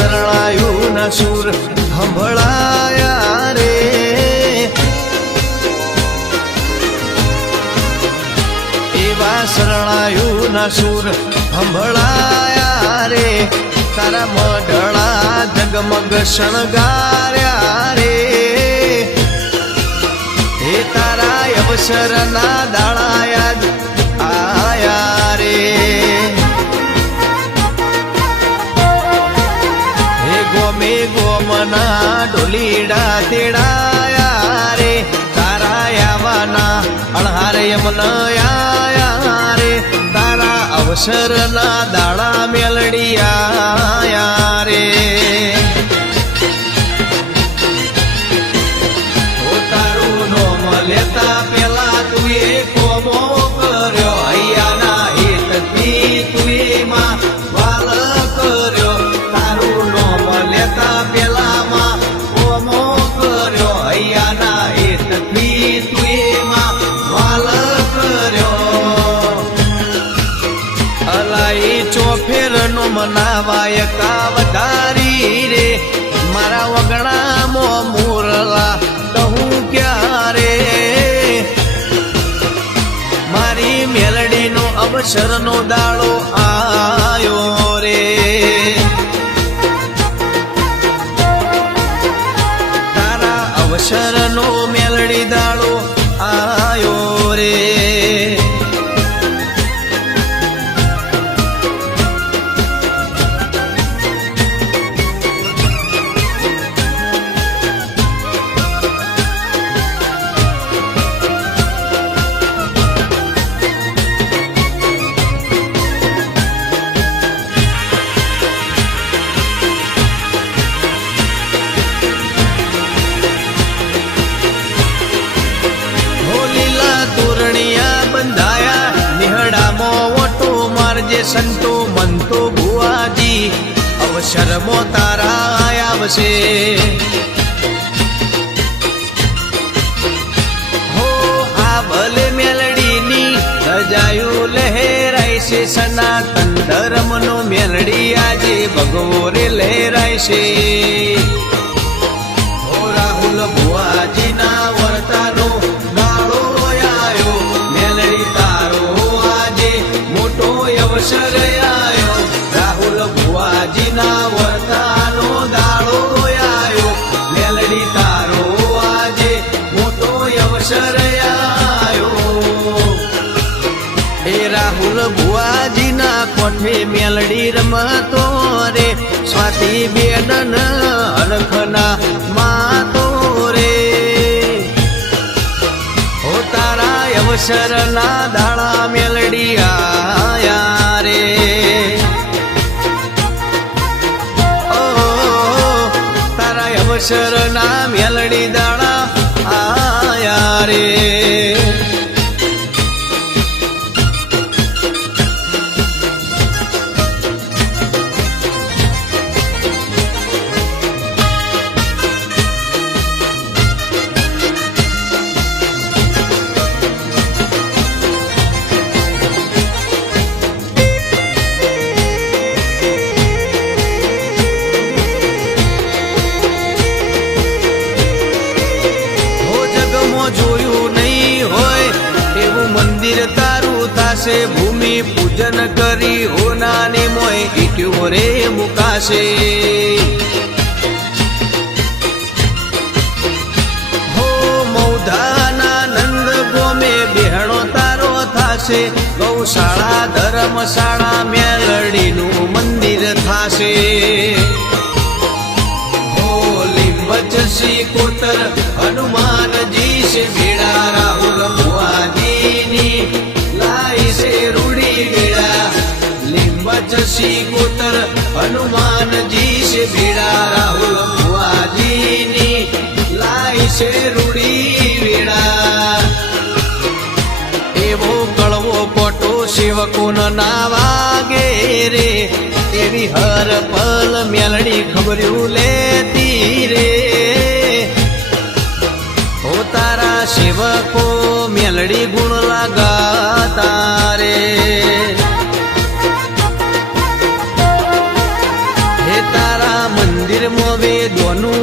શરણાયું ના સુર સંભળાયા રે એવા શરણાયું ના સુર સંભળાયા રે તારા મઢડા જગમગ શણગાર્યા રે હે તારા અવસર ના દાળાયા આયા રે હે ગોમે ગોમના ઢોલીડા તેડાયા રે તારા આવાના અણહારે યમનયા રે તારા અવસર ના દાડા મેલડિયા રે લેતા પેલા તુએ કોમો કર્યો હૈયાના હેતથી તુએ માં વાલ કર્યો તારું નોમ લેતા પેલામાં કોમો કર્યો હૈયાના હેતથી તુએ માં વાલ કર્યો અલાઈ ચોફેર નો મનાવાય કાવધારી રે મારા વગણામો મુરલા કહું ક્યારે મારી મેલડીનો અવસરનો દાડો આયો રે તારા અવસરનો મેલડી દાડો આયો રે સંતો મંતો ભુવાજી અવસરમો તારા આવશે હો આ ભલે મેલડીની રજાયું લહેરાય છે સનાતન ધર્મનો મેલડી આજે ભગવોરે લહેરાય છે હો રાહુલ ભુવાજીના વર્તાનો ગાળો આયો મેલડી તારો આજે મોટો અવસર આયો રાહુલ ભુવાજીના વર્તાનો દાડો આયો મેલડી તારો આજે મોટો અવસર આયો એ રાહુલ ભુવાજીના કોઠે મેલડી રમતો રે સ્વાતિ બેન હરખના માતો રે હો તારા અવસર ના દાડા મેલડી આયા રે ઓ તારા અવસર ના મેલડી દાડા આયા રે ભૂમિ પૂજન કરી હોનાને મોય ઈટ્યો રે મુકાશે હો મૌધાના નંદ ગોમે બેહણો તારો થાશે ગૌશાળા ધર્મશાળા મેલડીનું મંદિર થાશે હો લીંબચ શ્રી કોતર હનુમાનજી છે ભેડા રાહુલ ભુવાજીની લાઈ છે રૂડી વેડા લીંબચ શ્રી કોતર હનુમાનજી છે ભેડા રાહુલ ભુવાજીની લાઈ છે રૂડી વેડા એવો કળવો પોટો સેવકોનો ના વાગે રે એવી હર પલ મેલડી ખબર્યું લેતી રે હો તારા સેવકો મેલડી ગુણ લાગાતા રે હે તારા જોનું